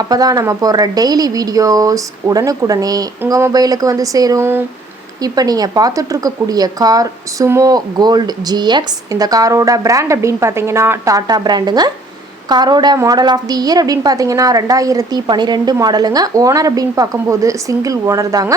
அப்போ தான் நம்ம போடுற டெய்லி வீடியோஸ் உடனுக்குடனே உங்கள் மொபைலுக்கு வந்து சேரும். இப்போ நீங்கள் பார்த்துட்ருக்கக்கூடிய கார் சுமோ கோல்டு ஜிஎக்ஸ் இந்த காரோட பிராண்ட் அப்படின்னு பார்த்தீங்கன்னா டாட்டா பிராண்டுங்க காரோட மாடல் ஆஃப் தி இயர் அப்படின்னு பார்த்தீங்கன்னா ரெண்டாயிரத்தி பன்னிரெண்டு மாடலுங்க ஓனர் அப்படின்னு பார்க்கும்போது சிங்கிள் ஓனர் தாங்க.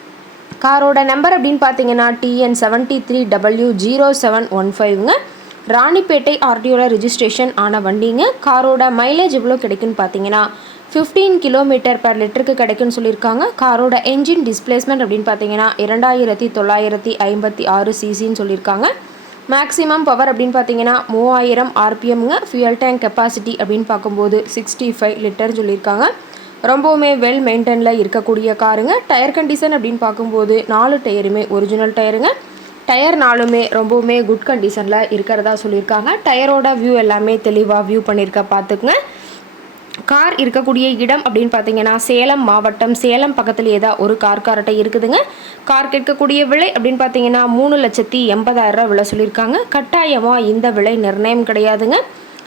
காரோட நம்பர் அப்படின்னு பார்த்தீங்கன்னா TN seventy three W zero seven one ஃபைவ்ங்க Ranipet ஆர்டிஓட ரிஜிஸ்ட்ரேஷன் ஆன வண்டிங்க. காரோட மைலேஜ் எவ்வளோ கிடைக்குன்னு பார்த்தீங்கன்னா ஃபிஃப்டீன் கிலோமீட்டர் பர் லிட்டருக்கு கிடைக்குன்னு சொல்லியிருக்காங்க. காரோட என்ஜின் டிஸ்பிளேஸ்மெண்ட் அப்படின்னு பார்த்தீங்கன்னா இரண்டாயிரத்தி தொள்ளாயிரத்தி ஐம்பத்தி ஆறு சிசின்னு சொல்லியிருக்காங்க. மேக்ஸிமம் பவர் அப்படின்னு பார்த்தீங்கன்னா மூவாயிரம் ஆர்பிஎம்ங்க ஃபியூயல் டேங்க் கெப்பாசிட்டி அப்படின்னு பார்க்கும்போது சிக்ஸ்டி ஃபைவ் லிட்டர்னு சொல்லியிருக்காங்க. ரொம்பவுமே வெல் மெயின்டெனில் இருக்கக்கூடிய காருங்க. டயர் கண்டிஷன் அப்படின்னு பார்க்கும்போது நாலு டயருமே ஒரிஜினல் டயருங்க. டயர் நாலுமே ரொம்பவுமே குட் கண்டிஷனில் இருக்கிறதா சொல்லியிருக்காங்க. டயரோட வியூ எல்லாமே தெளிவாக வியூ பண்ணியிருக்க பார்த்துக்குங்க. கார் இருக்கக்கூடிய இடம் அப்படின்னு பார்த்தீங்கன்னா சேலம் மாவட்டம். சேலம் பக்கத்தில் தான் ஒரு கார் கார்ட்டை இருக்குதுங்க. கார் கேட்கக்கூடிய விலை அப்படின்னு பார்த்தீங்கன்னா மூணு லட்சத்தி எண்பதாயிரம் விலை சொல்லியிருக்காங்க. கட்டாயமாக இந்த விலை நிர்ணயம் கிடையாதுங்க.